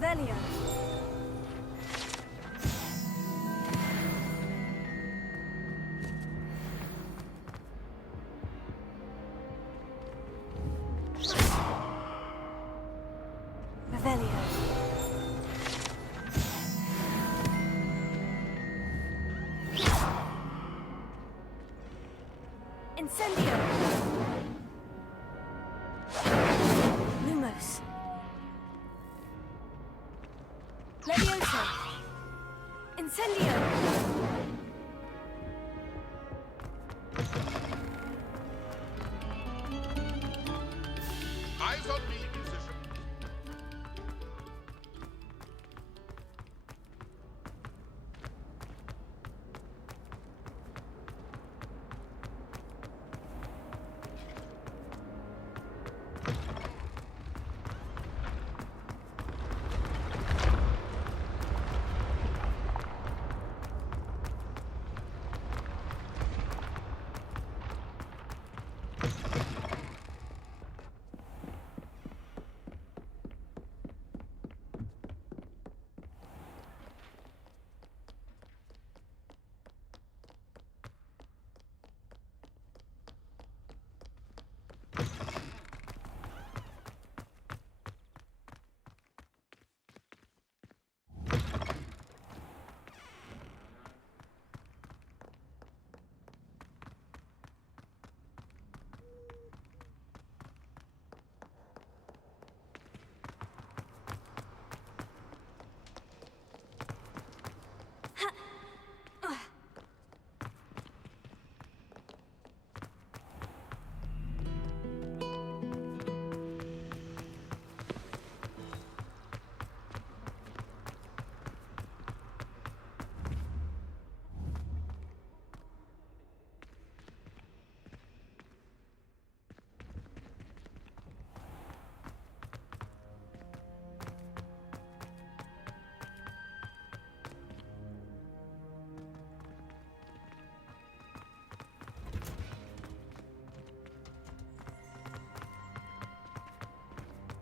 Revelio. Revelio. Incendio. Lumos. Leviosa. Incendio. Eyes on me, musician.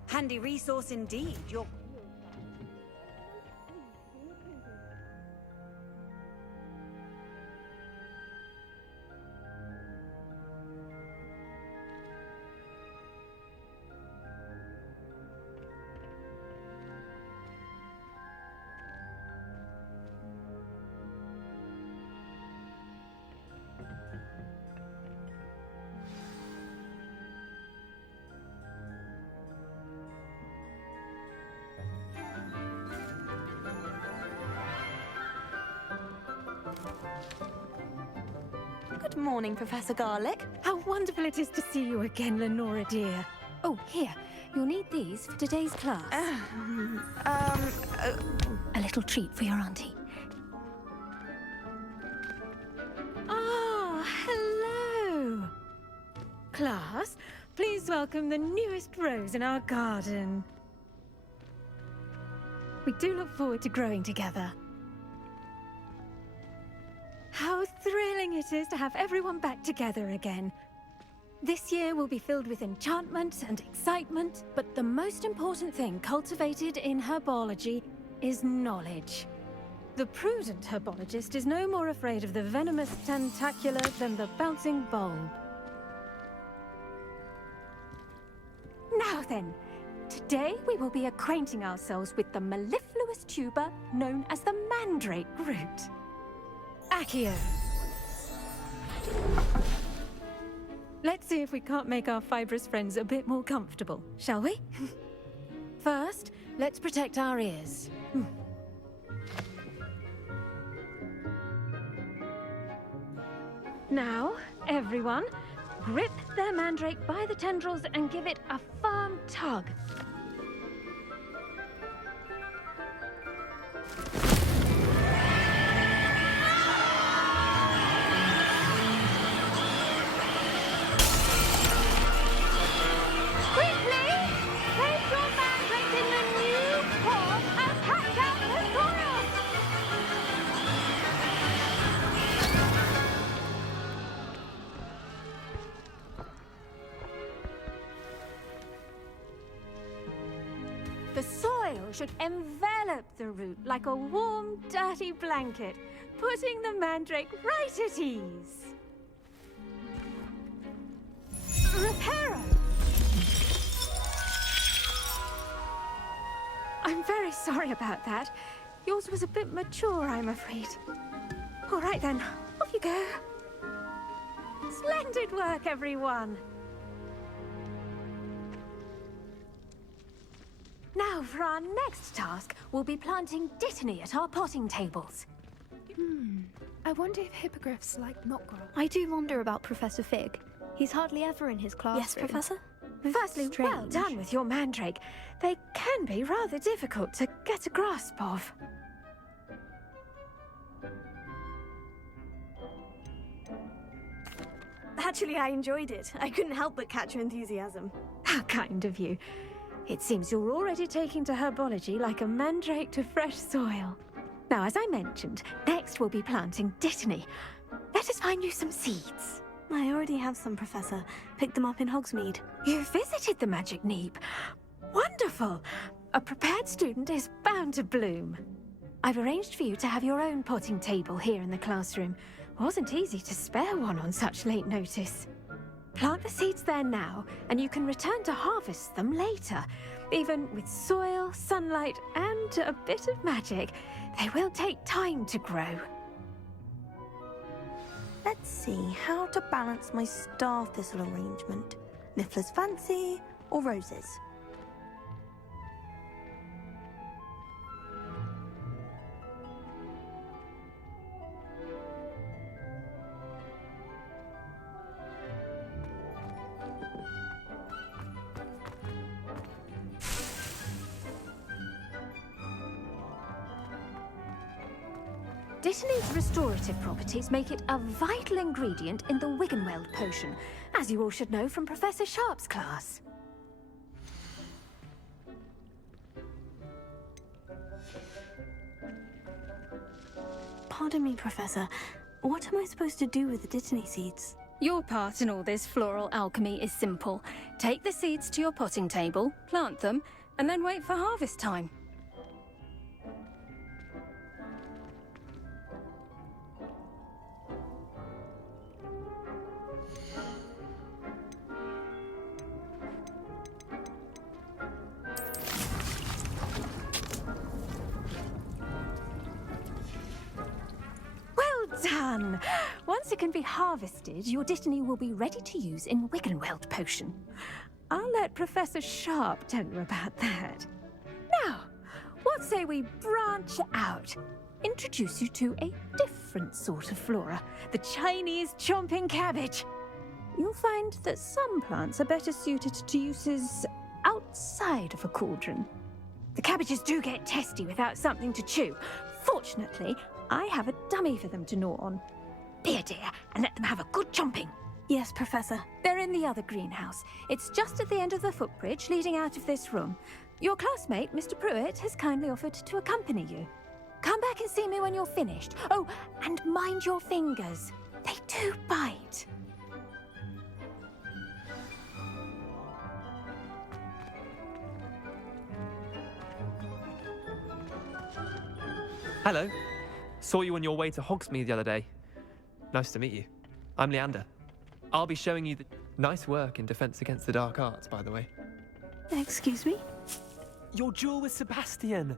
Handy resource indeed. Your Good morning, Professor Garlick. How wonderful it is to see you again, Lenora dear. Oh, here. You'll need these for today's class. A little treat for your auntie. Ah, hello. Class, please welcome the newest rose in our garden. We do look forward to growing together. How thrilling it is to have everyone back together again. This year will be filled with enchantment and excitement, but the most important thing cultivated in herbology is knowledge. The prudent herbologist is no more afraid of the venomous tentacula than the bouncing bulb. Now then, today we will be acquainting ourselves with the mellifluous tuber known as the mandrake root. Accio. Let's see if we can't make our fibrous friends a bit more comfortable, shall we? First, let's protect our ears. Now, everyone, grip their mandrake by the tendrils and give it a firm tug. should envelop the root like a warm, dirty blanket, putting the mandrake right at ease. Reparo! I'm very sorry about that. Yours was a bit mature, I'm afraid. All right then, off you go. Splendid work, everyone. Now, for our next task, we'll be planting dittany at our potting tables. I wonder if hippogriffs like knotgrass. I do wonder about Professor Fig. He's hardly ever in his classroom. Yes, Professor? Firstly, well Strange. done with your mandrake. They can be rather difficult to get a grasp of. Actually, I enjoyed it. I couldn't help but catch your enthusiasm. How kind of you. It seems you're already taking to herbology like a mandrake to fresh soil. Now, as I mentioned, next we'll be planting dittany. Let us find you some seeds. I already have some, Professor. Picked them up in Hogsmeade. You visited the Magic Neep. Wonderful! A prepared student is bound to bloom. I've arranged for you to have your own potting table here in the classroom. Wasn't easy to spare one on such late notice. Plant the seeds there now, and you can return to harvest them later. Even with soil, sunlight, and a bit of magic, they will take time to grow. Let's see how to balance my star thistle arrangement. Niffler's fancy or roses? Dittany's restorative properties make it a vital ingredient in the Wiggenweld potion, as you all should know from Professor Sharp's class. Pardon me, Professor. What am I supposed to do with the dittany seeds? Your part in all this floral alchemy is simple. Take the seeds to your potting table, plant them, and then wait for harvest time. Well done! Once it can be harvested, your dittany will be ready to use in Wiggenweld potion. I'll let Professor Sharp tell you about that. Now, what say we branch out? Introduce you to a different sort of flora, the Chinese chomping cabbage. You'll find that some plants are better suited to uses outside of a cauldron. The cabbages do get testy without something to chew. Fortunately, I have a dummy for them to gnaw on. Be a dear and let them have a good chomping. Yes, Professor. They're in the other greenhouse. It's just at the end of the footbridge leading out of this room. Your classmate, Mr. Pruitt, has kindly offered to accompany you. Come back and see me when you're finished. Oh, and mind your fingers. They do bite. Hello. Saw you on your way to Hogsmeade the other day. Nice to meet you. I'm Leander. I'll be showing you the... Nice work in Defense Against the Dark Arts, by the way. Excuse me? Your duel with Sebastian!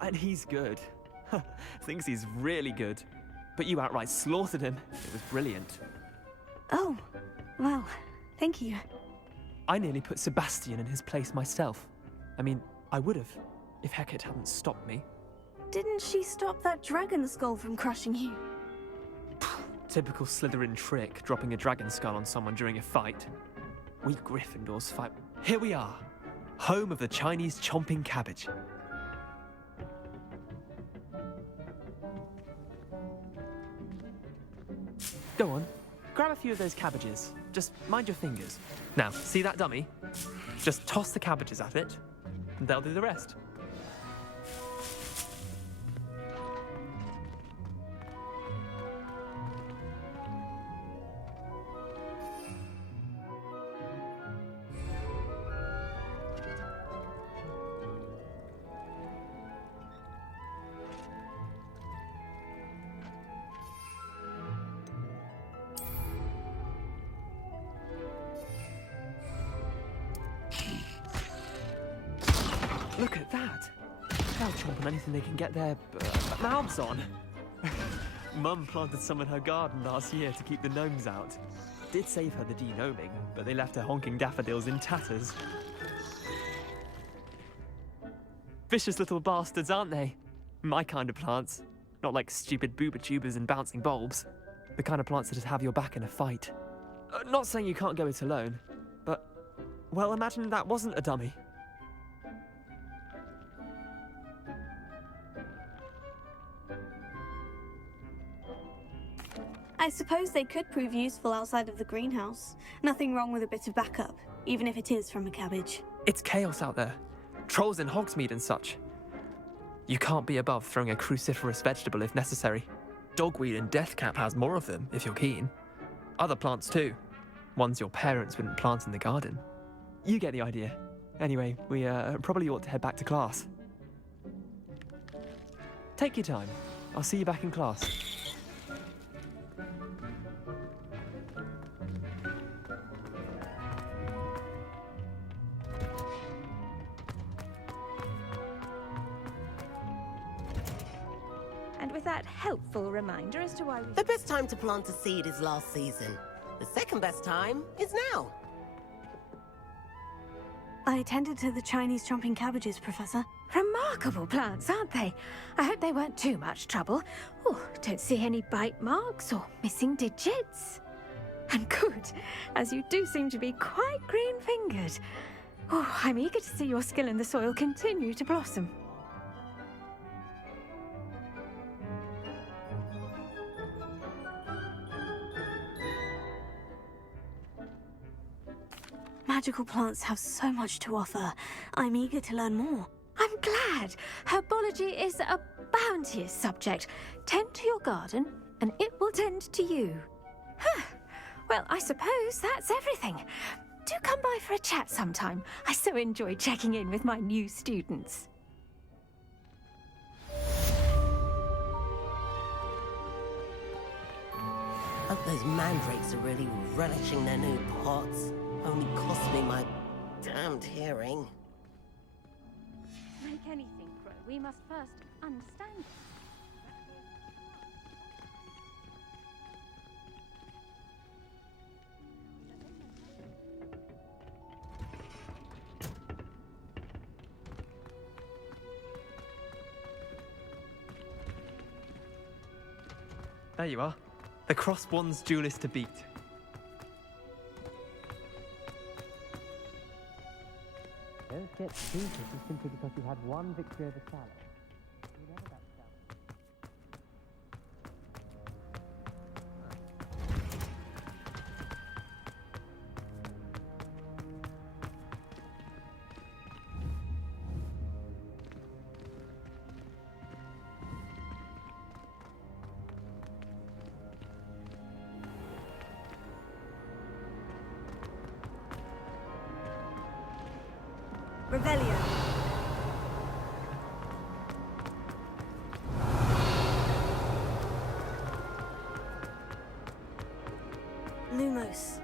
And he's good. Thinks he's really good. But you outright slaughtered him. It was brilliant. Oh, well, thank you. I nearly put Sebastian in his place myself. I mean, I would have, if Hecate hadn't stopped me. Didn't she stop that dragon skull from crushing you? Typical Slytherin trick, dropping a dragon skull on someone during a fight. We Gryffindors fight. Here we are, home of the Chinese chomping cabbage. Go on, grab a few of those cabbages. Just mind your fingers. Now, see that dummy? Just toss the cabbages at it, and they'll do the rest. Look at that. They'll chomp on anything they can get their mouths on. Mum planted some in her garden last year to keep the gnomes out. Did save her the de-gnoming, but they left her honking daffodils in tatters. Vicious little bastards, aren't they? My kind of plants. Not like stupid booba tubers and bouncing bulbs. The kind of plants that just have your back in a fight. Not saying you can't go it alone, but, well, imagine that wasn't a dummy. I suppose they could prove useful outside of the greenhouse. Nothing wrong with a bit of backup, even if it is from a cabbage. It's chaos out there. Trolls in Hogsmeade and such. You can't be above throwing a cruciferous vegetable if necessary. Dogweed and deathcap has more of them, if you're keen. Other plants too. Ones your parents wouldn't plant in the garden. You get the idea. Anyway, we probably ought to head back to class. Take your time. I'll see you back in class. And with that helpful reminder as to why we... The best time to plant a seed is last season. The second best time is now. I attended to the Chinese chomping cabbages, Professor. Remarkable plants, aren't they? I hope they weren't too much trouble. Oh, don't see any bite marks or missing digits. And good, as you do seem to be quite green-fingered. Oh, I'm eager to see your skill in the soil continue to blossom. Magical plants have so much to offer. I'm eager to learn more. I'm glad. Herbology is a bounteous subject. Tend to your garden, and it will tend to you. Huh. Well, I suppose that's everything. Do come by for a chat sometime. I so enjoy checking in with my new students. Hope those mandrakes are really relishing their new pots. Only cost me my damned hearing. To make anything grow, we must first understand it. There you are. The crossbond's duelist to beat. Don't get stupid just simply because you had one victory over Salad. You never back down. Revelio. Lumos.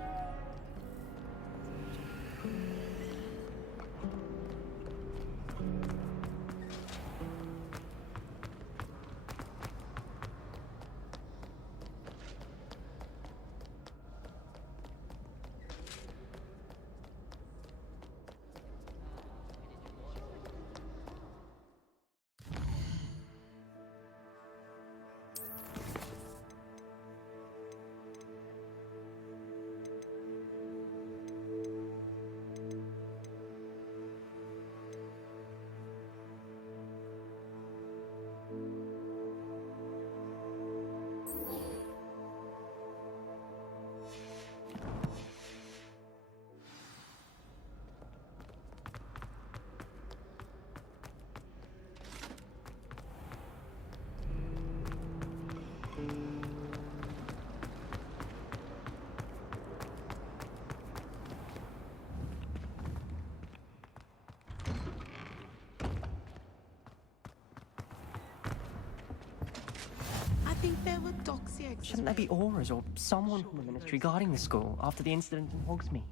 I think there were doxy eggs. Shouldn't there be auras or someone from the ministry guarding the school after the incident in Hogsmeade?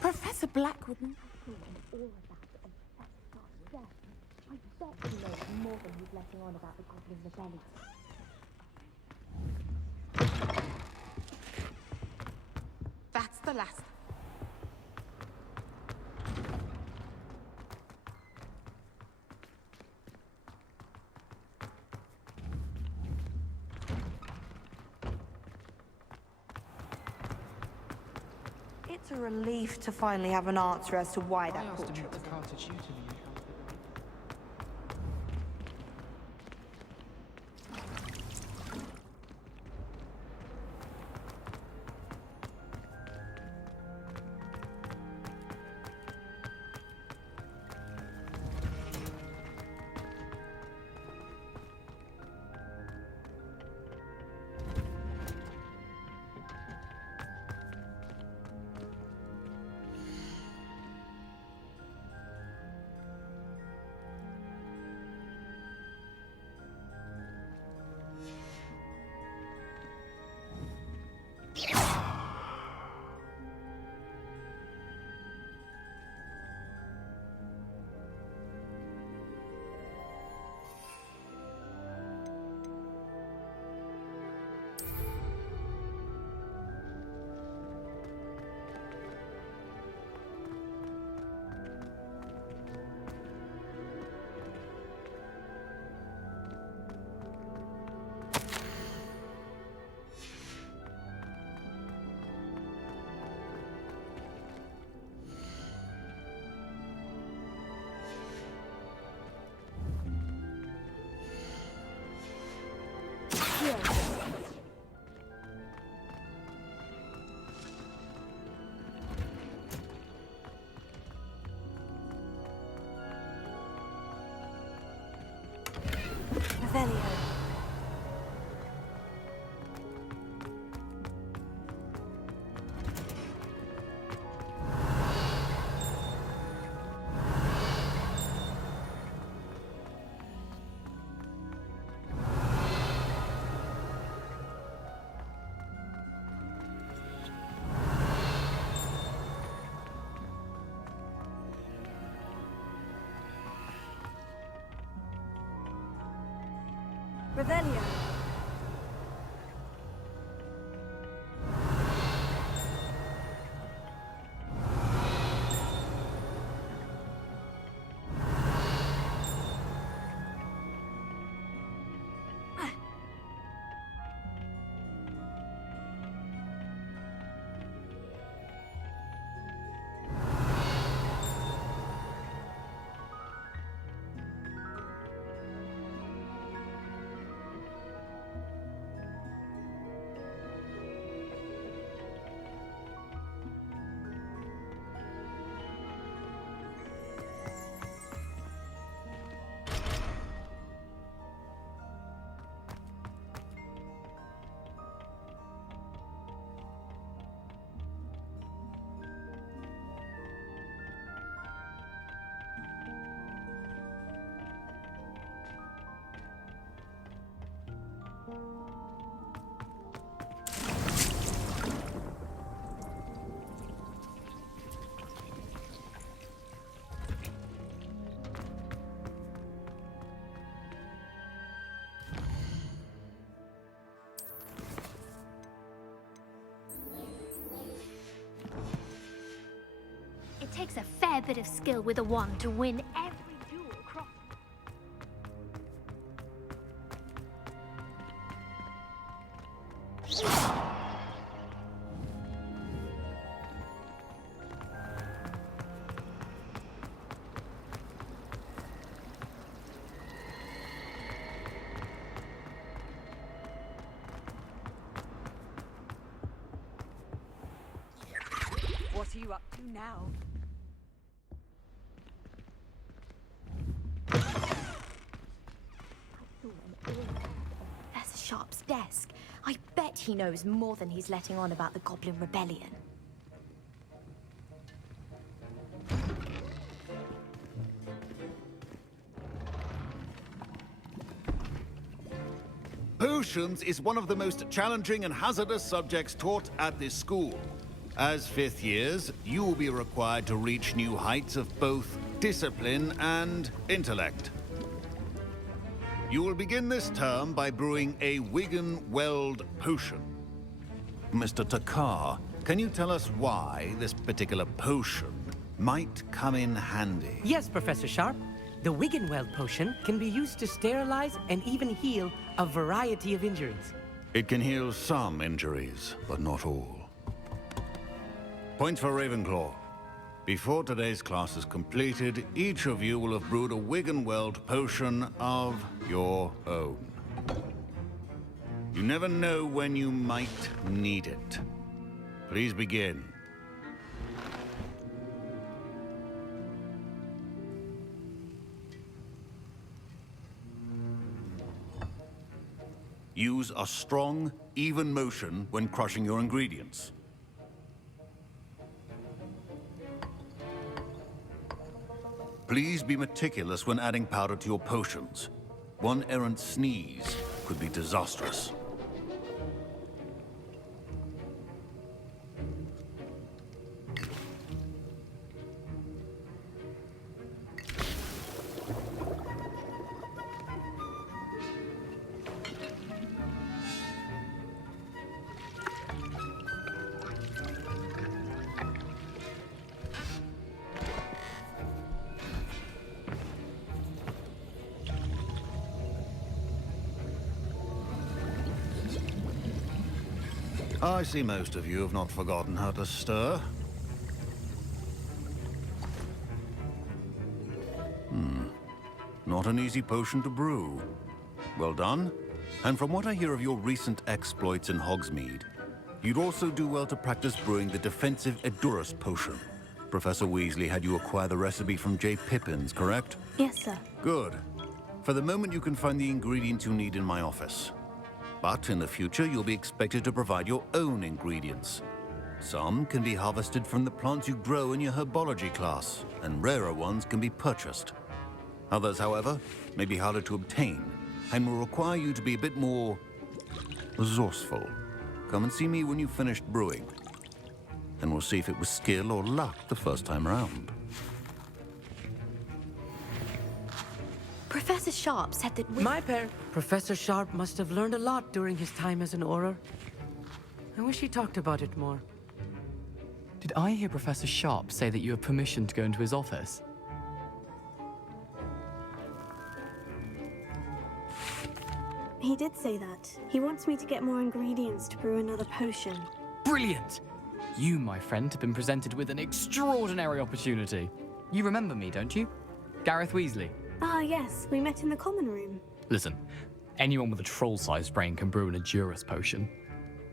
Professor Blackwood. bet he knows more than he's letting on about the Goblin Rebellion. That's the last. It's a relief to finally have an answer as to why that I asked him portrait what the carter tutor knew. Revelio. Revelio. It takes a fair bit of skill with a wand to win every duel across. What are you up to now? Professor Sharp's desk. I bet he knows more than he's letting on about the Goblin Rebellion. Potions is one of the most challenging and hazardous subjects taught at this school. As fifth years, you will be required to reach new heights of both discipline and intellect. You will begin this term by brewing a Wiggenweld potion. Mr. Takar, can you tell us why this particular potion might come in handy? Yes, Professor Sharp. The Wiggenweld potion can be used to sterilize and even heal a variety of injuries. It can heal some injuries, but not all. Points for Ravenclaw. Before today's class is completed, each of you will have brewed a Wiggenweld potion of your own. You never know when you might need it. Please begin. Use a strong, even motion when crushing your ingredients. Please be meticulous when adding powder to your potions. One errant sneeze could be disastrous. I see most of you have not forgotten how to stir. Not an easy potion to brew. Well done. And from what I hear of your recent exploits in Hogsmeade, you'd also do well to practice brewing the defensive Edurus potion. Professor Weasley had you acquire the recipe from J. Pippins, correct? Yes, sir. Good. For the moment, you can find the ingredients you need in my office. But in the future, you'll be expected to provide your own ingredients. Some can be harvested from the plants you grow in your herbology class, and rarer ones can be purchased. Others, however, may be harder to obtain, and will require you to be a bit more resourceful. Come and see me when you've finished brewing, and we'll see if it was skill or luck the first time around. Professor Sharp said that Professor Sharp must have learned a lot during his time as an Auror. I wish he talked about it more. Did I hear Professor Sharp say that you have permission to go into his office? He did say that. He wants me to get more ingredients to brew another potion. Brilliant! You, my friend, have been presented with an extraordinary opportunity. You remember me, don't you? Gareth Weasley. Ah, yes. We met in the common room. Listen, anyone with a troll-sized brain can brew an Edurus potion.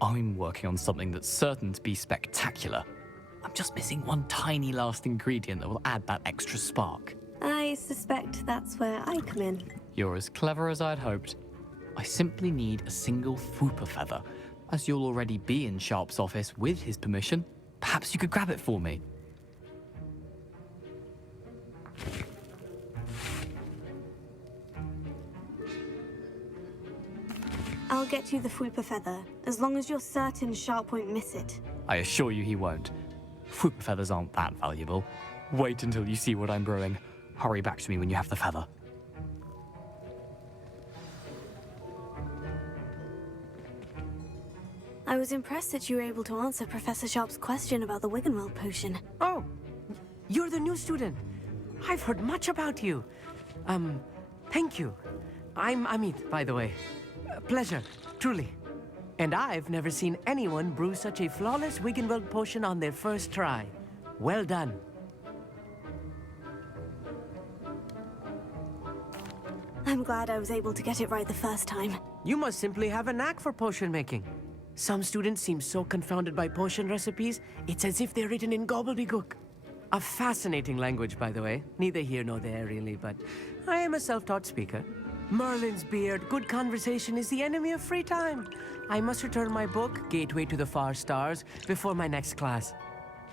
I'm working on something that's certain to be spectacular. I'm just missing one tiny last ingredient that will add that extra spark. I suspect that's where I come in. You're as clever as I'd hoped. I simply need a single Fwooper feather. As you'll already be in Sharp's office with his permission, perhaps you could grab it for me. I'll get you the Fwooper feather, as long as you're certain Sharp won't miss it. I assure you he won't. Fwooper feathers aren't that valuable. Wait until you see what I'm brewing. Hurry back to me when you have the feather. I was impressed that you were able to answer Professor Sharp's question about the Wiggenweld potion. Oh, you're the new student. I've heard much about you. Thank you. I'm Amit, by the way. Pleasure, truly. And I've never seen anyone brew such a flawless Wiggenweld potion on their first try. Well done. I'm glad I was able to get it right the first time. You must simply have a knack for potion making. Some students seem so confounded by potion recipes, it's as if they're written in gobbledygook. A fascinating language, by the way. Neither here nor there, really, but I am a self-taught speaker. Merlin's beard, good conversation is the enemy of free time. I must return my book, Gateway to the Far Stars, before my next class.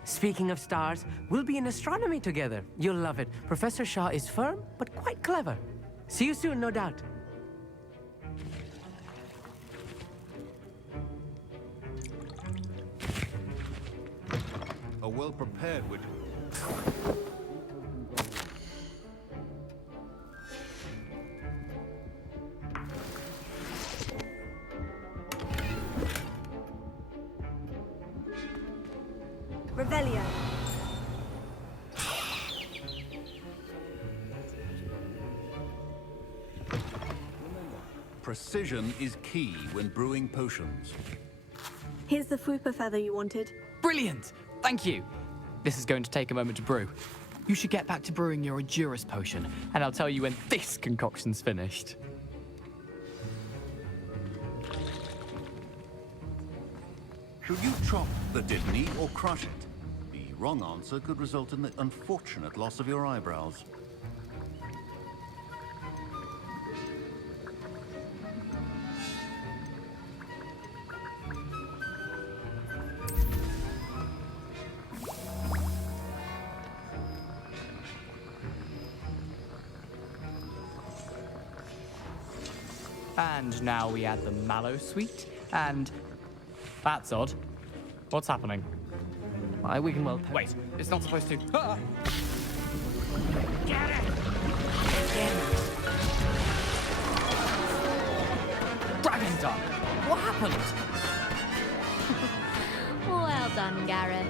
Speaking of stars, we'll be in astronomy together. You'll love it. Professor Shaw is firm, but quite clever. See you soon, no doubt. A well-prepared witch. Revelio. Precision is key when brewing potions. Here's the Fupa feather you wanted. Brilliant! Thank you! This is going to take a moment to brew. You should get back to brewing your Edurus potion, and I'll tell you when this concoction's finished. Should you chop the Dittany or crush it? The wrong answer could result in the unfortunate loss of your eyebrows. And now we add the mallow sweet, and... That's odd. What's happening? We can well... Wait, it's not supposed to... Ah! Get it! Dragon Dunk! What happened? Well done, Gareth.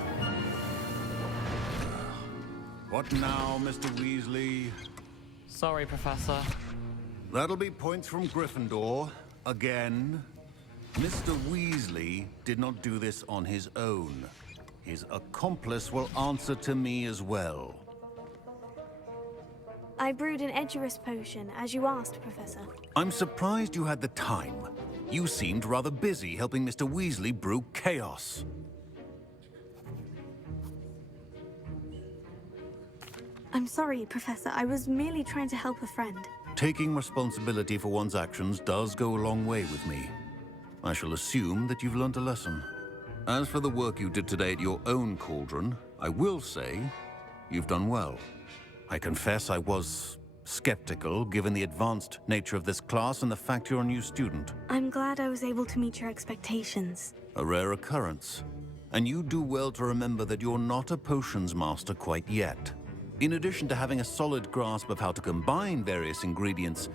What now, Mr. Weasley? Sorry, Professor. That'll be points from Gryffindor. Again. Mr. Weasley did not do this on his own. His accomplice will answer to me as well. I brewed an Edurus potion, as you asked, Professor. I'm surprised you had the time. You seemed rather busy helping Mr. Weasley brew chaos. I'm sorry, Professor. I was merely trying to help a friend. Taking responsibility for one's actions does go a long way with me. I shall assume that you've learnt a lesson. As for the work you did today at your own cauldron, I will say you've done well. I confess I was skeptical, given the advanced nature of this class and the fact you're a new student. I'm glad I was able to meet your expectations. A rare occurrence. And you do well to remember that you're not a potions master quite yet. In addition to having a solid grasp of how to combine various ingredients,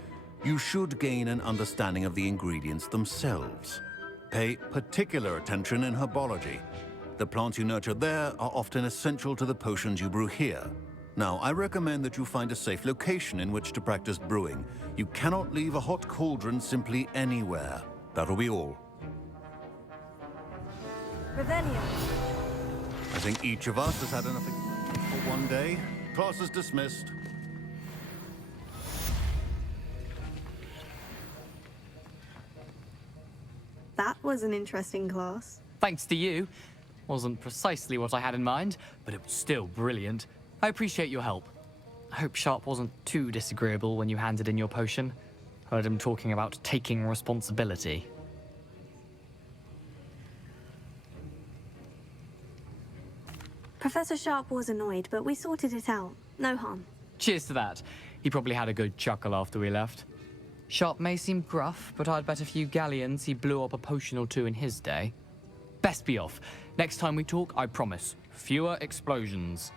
you should gain an understanding of the ingredients themselves. Pay particular attention in herbology. The plants you nurture there are often essential to the potions you brew here. Now, I recommend that you find a safe location in which to practice brewing. You cannot leave a hot cauldron simply anywhere. That'll be all. Revelio. I think each of us has had enough for one day. Class is dismissed. That was an interesting class. Thanks to you. Wasn't precisely what I had in mind, but it was still brilliant. I appreciate your help. I hope Sharp wasn't too disagreeable when you handed in your potion. Heard him talking about taking responsibility. Professor Sharp was annoyed, but we sorted it out. No harm. Cheers to that. He probably had a good chuckle after we left. Sharp may seem gruff, but I'd bet a few galleons he blew up a potion or two in his day. Best be off. Next time we talk, I promise, fewer explosions.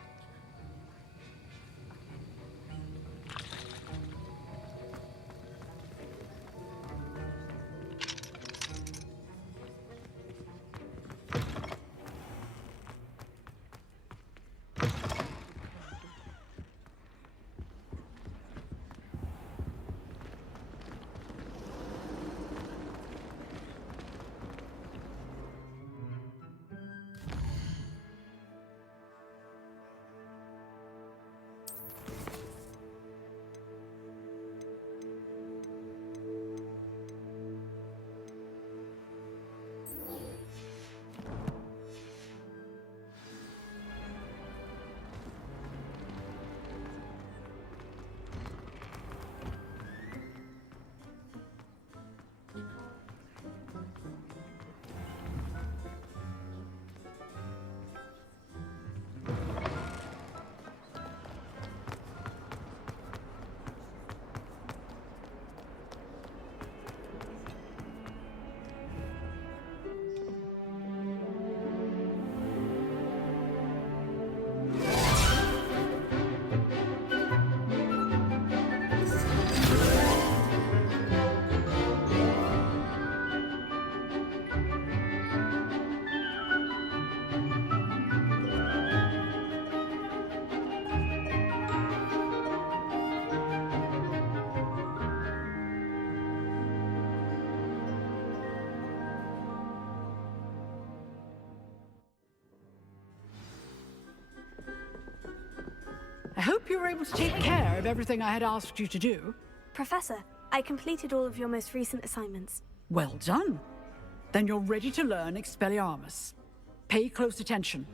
hope you were able to take care of everything I had asked you to do. Professor, I completed all of your most recent assignments. Well done. Then you're ready to learn Expelliarmus. Pay close attention.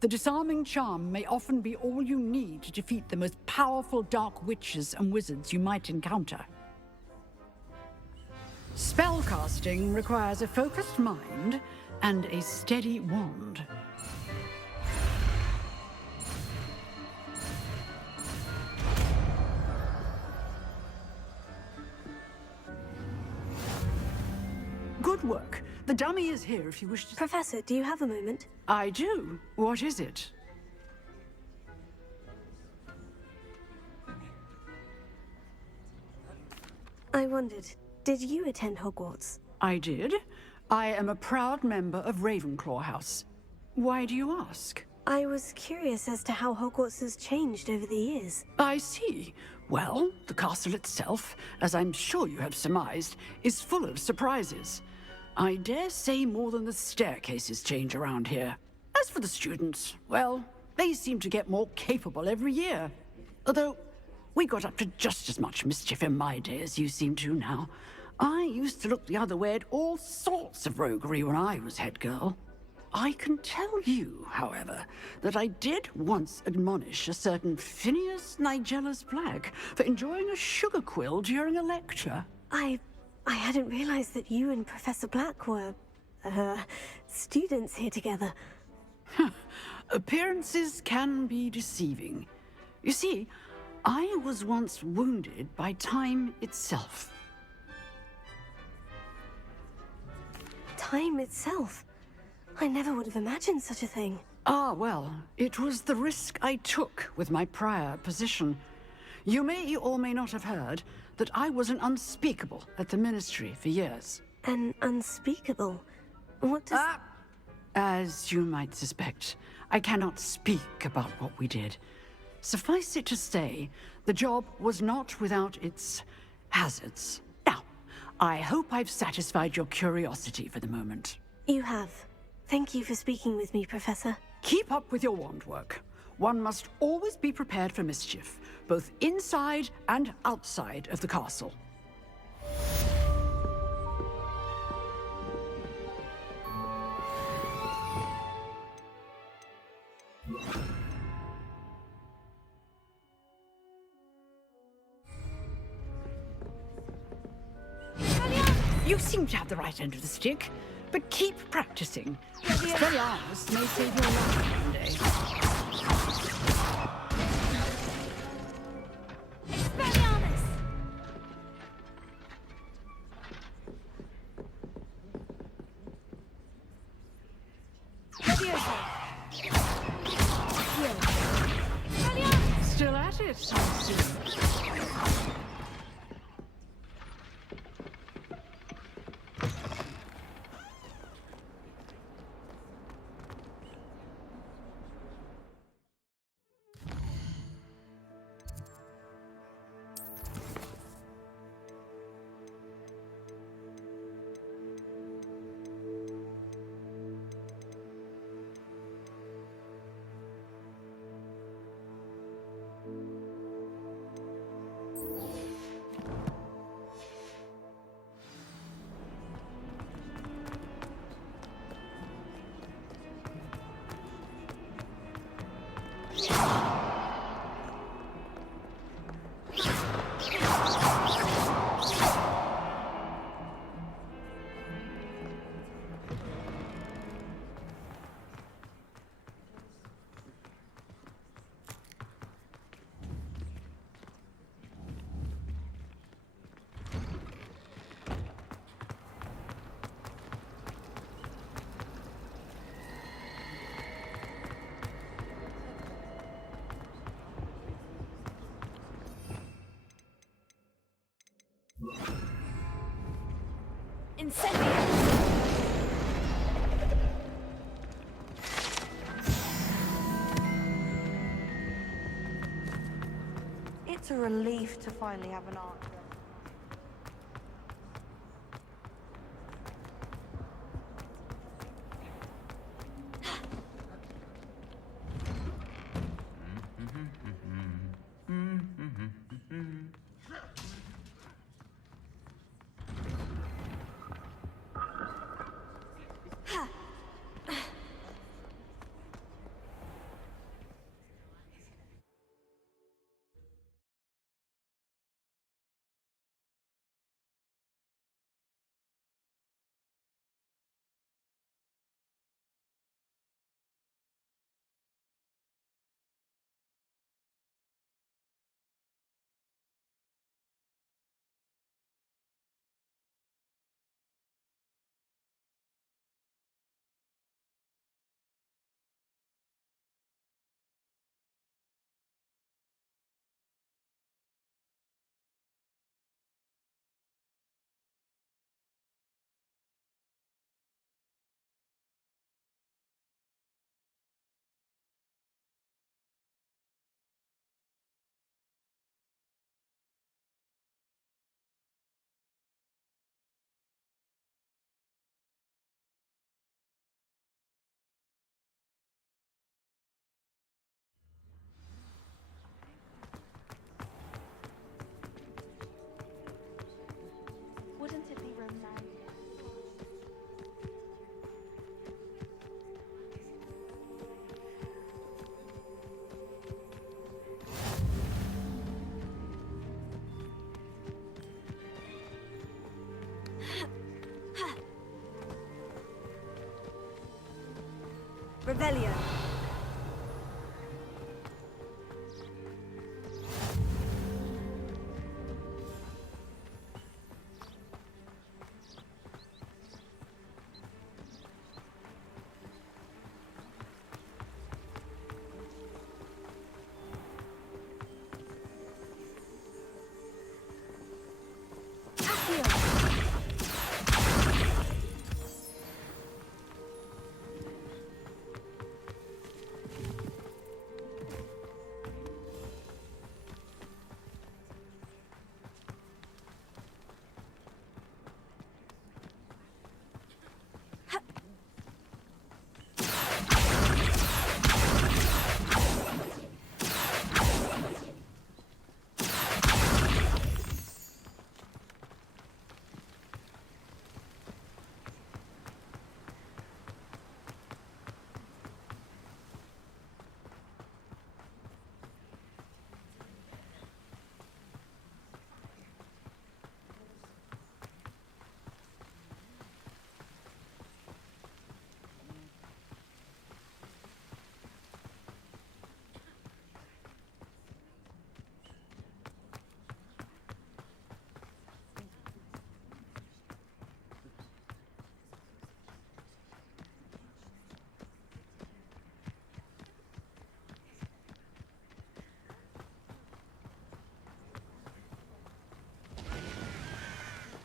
The disarming charm may often be all you need to defeat the most powerful dark witches and wizards you might encounter. Spellcasting requires a focused mind and a steady wand. Good work. The dummy is here if you wish to... Professor, do you have a moment? I do. What is it? I wondered, did you attend Hogwarts? I did. I am a proud member of Ravenclaw House. Why do you ask? I was curious as to how Hogwarts has changed over the years. I see. Well, the castle itself, as I'm sure you have surmised, is full of surprises. I dare say more than the staircases change around here. As for the students, well, they seem to get more capable every year. Although, we got up to just as much mischief in my day as you seem to now. I used to look the other way at all sorts of roguery when I was head girl. I can tell you, however, that I did once admonish a certain Phineas Nigellus Black for enjoying a sugar quill during a lecture. I hadn't realized that you and Professor Black were, students here together. Appearances can be deceiving. You see, I was once wounded by time itself. Time itself? I never would have imagined such a thing. Ah, well, it was the risk I took with my prior position. You may or may not have heard that I was an unspeakable at the Ministry for years. An unspeakable? What does... As you might suspect, I cannot speak about what we did. Suffice it to say, the job was not without its hazards. Now, I hope I've satisfied your curiosity for the moment. You have. Thank you for speaking with me, Professor. Keep up with your wand work. One must always be prepared for mischief, both inside and outside of the castle. You seem to have the right end of the stick, but keep practicing. Expelliarmus may save your life one day. Expelliarmus! Still at it, I see. It's a relief to finally have an answer. Revelio.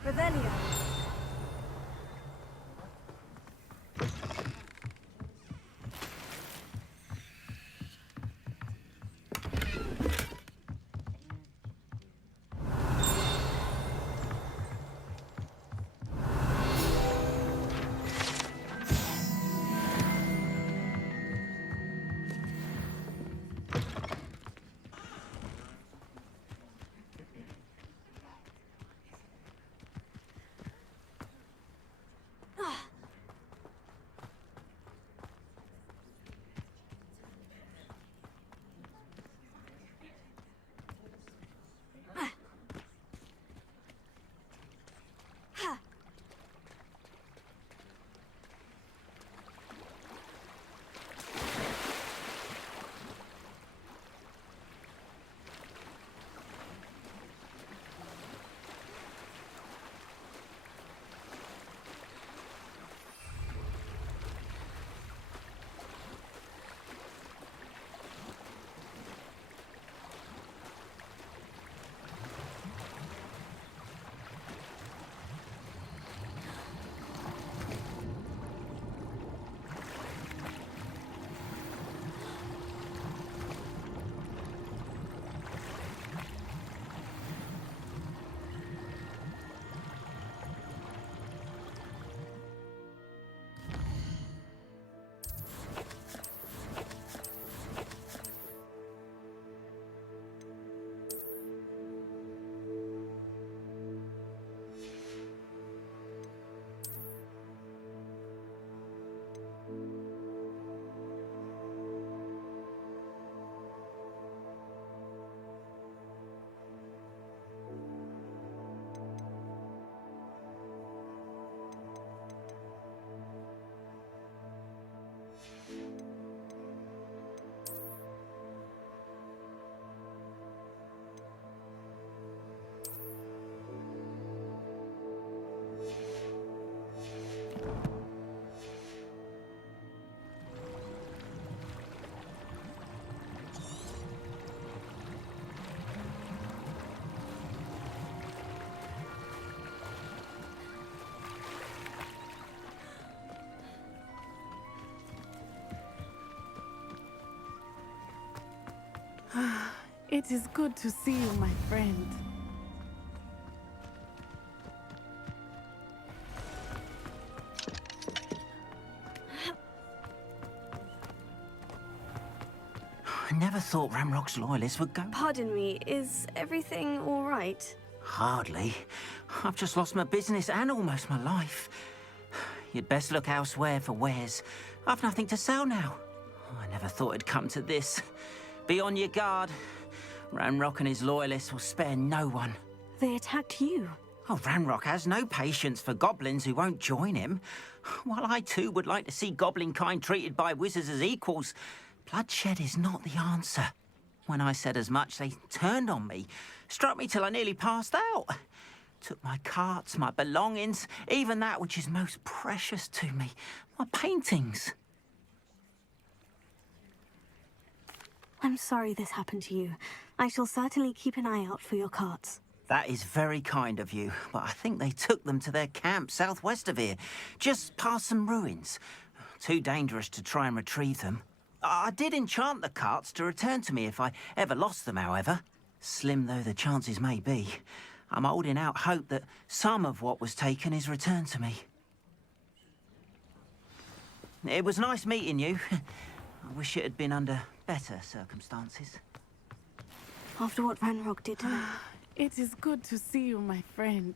Revelio. It is good to see you, my friend. I never thought Ramrock's loyalists would go. Pardon me, is everything all right? Hardly. I've just lost my business and almost my life. You'd best look elsewhere for wares. I've nothing to sell now. I never thought it'd come to this. Be on your guard. Ramrock and his loyalists will spare no one. They attacked you. Oh, Ranrock has no patience for goblins who won't join him. While I too would like to see goblin kind treated by wizards as equals, bloodshed is not the answer. When I said as much, they turned on me, struck me till I nearly passed out. Took my carts, my belongings, even that which is most precious to me, my paintings. I'm sorry this happened to you. I shall certainly keep an eye out for your carts. That is very kind of you, but I think they took them to their camp southwest of here, just past some ruins. Too dangerous to try and retrieve them. I did enchant the carts to return to me if I ever lost them, however. Slim though the chances may be, I'm holding out hope that some of what was taken is returned to me. It was nice meeting you. I wish it had been under better circumstances. After what Ranrock did to me. It is good to see you, my friend.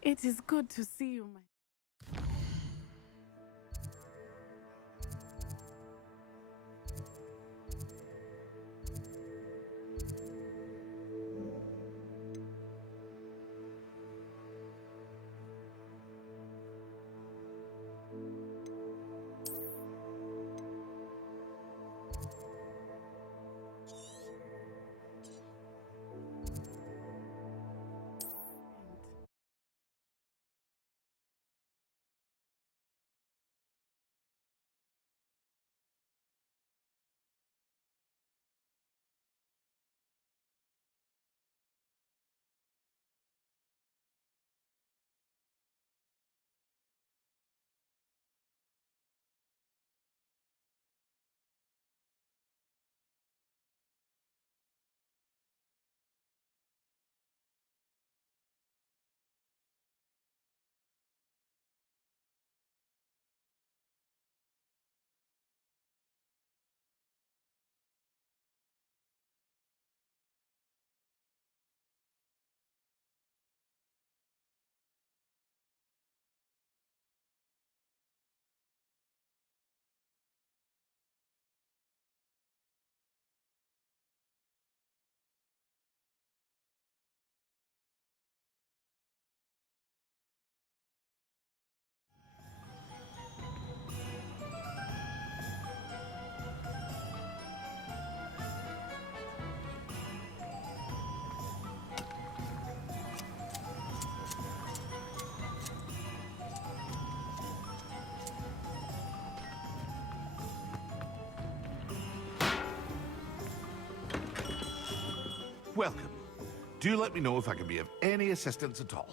It is good to see you, my... Welcome. Do let me know if I can be of any assistance at all.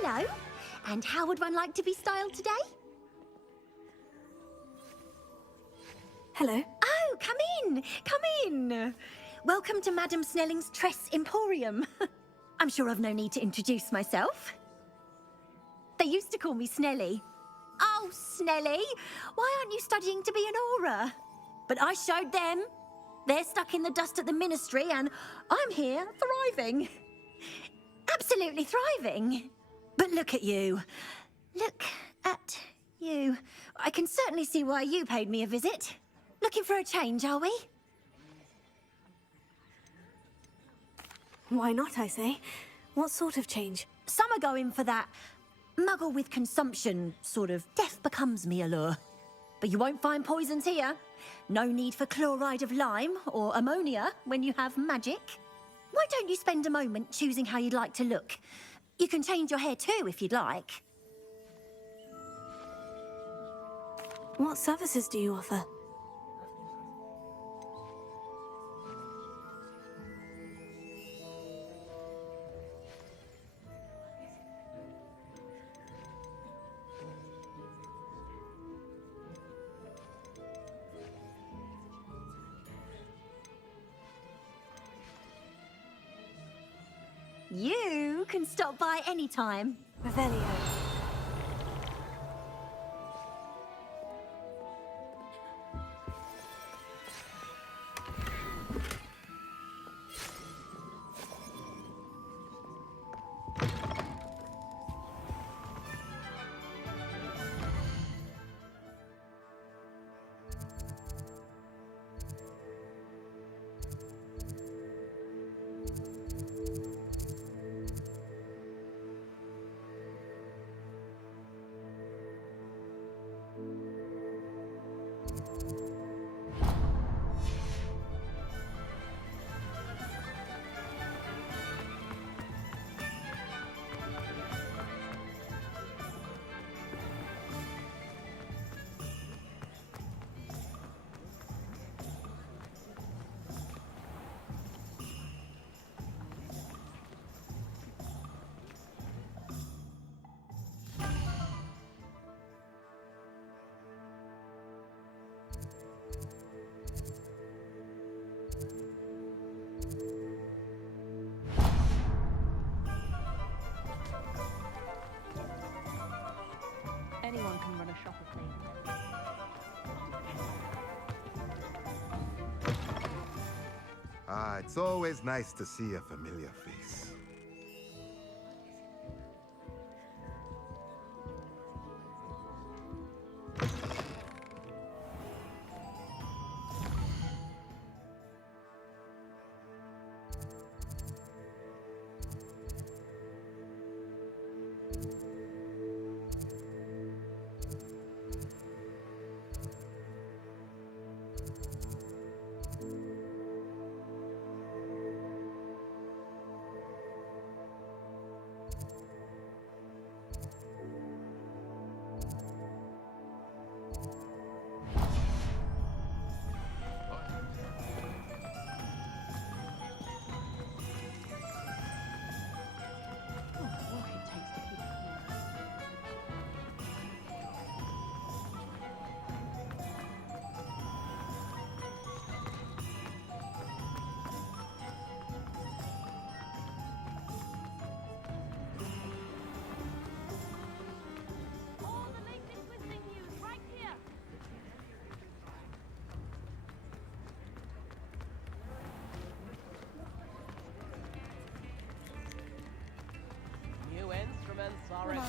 Hello. And how would one like to be styled today? Hello. Oh, come in. Come in. Welcome to Madame Snelling's Tress Emporium. I'm sure I've no need to introduce myself. They used to call me Snelly. Oh, Snelly, why aren't you studying to be an aura? But I showed them. They're stuck in the dust at the ministry, and I'm here thriving. Absolutely thriving. But look at you. Look at you. I can certainly see why you paid me a visit. Looking for a change, are we? Why not, I say? What sort of change? Some are going for that muggle with consumption, sort of death becomes me allure. But you won't find poisons here. No need for chloride of lime or ammonia when you have magic. Why don't you spend a moment choosing how you'd like to look? You can change your hair too if you'd like. What services do you offer? You can stop by anytime. Revelio. Anyone can run a shop of me. Ah, it's always nice to see a familiar face. New instruments are in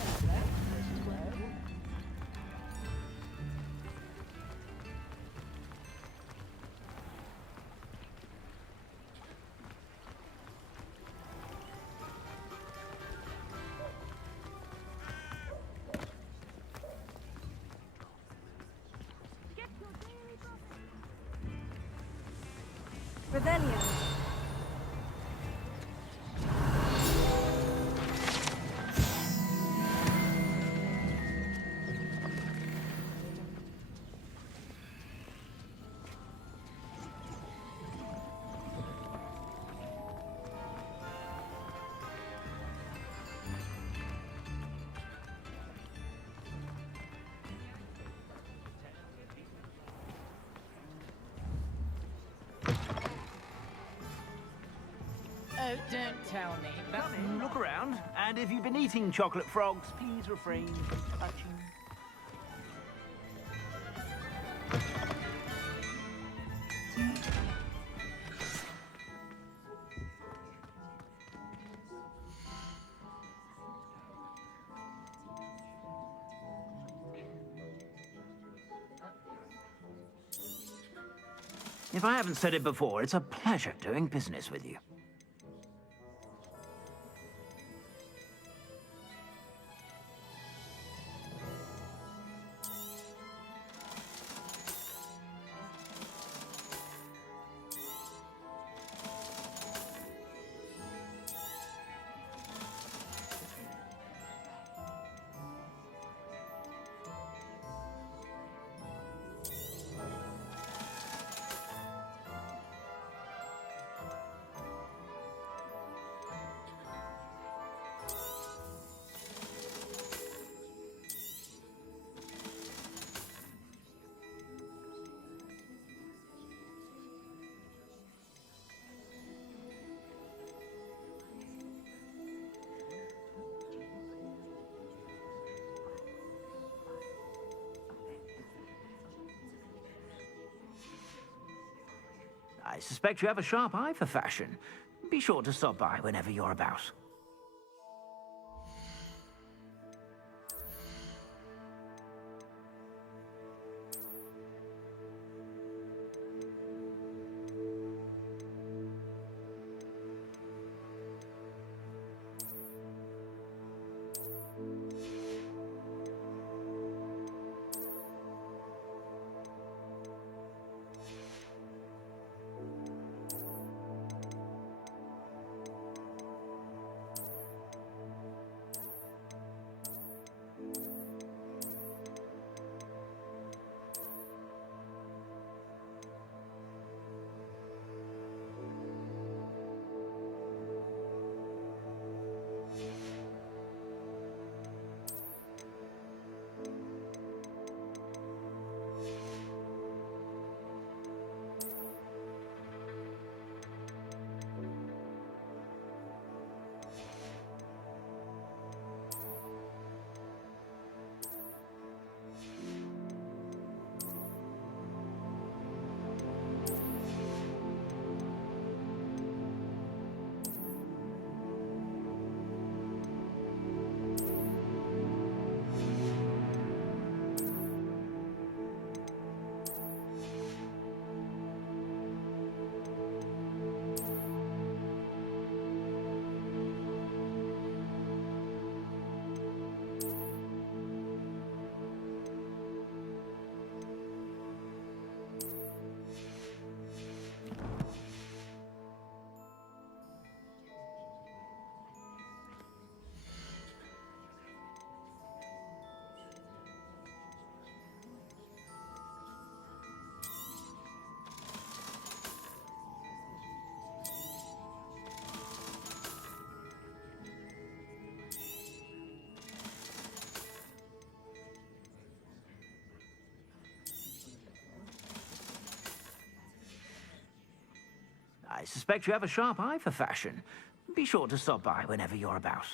Revelio. Oh, don't tell me. Come in, look around. And if you've been eating chocolate frogs, please refrain from touching. If I haven't said it before, it's a pleasure doing business with you. I suspect you have a sharp eye for fashion. Be sure to stop by whenever you're about. I suspect you have a sharp eye for fashion. Be sure to stop by whenever you're about.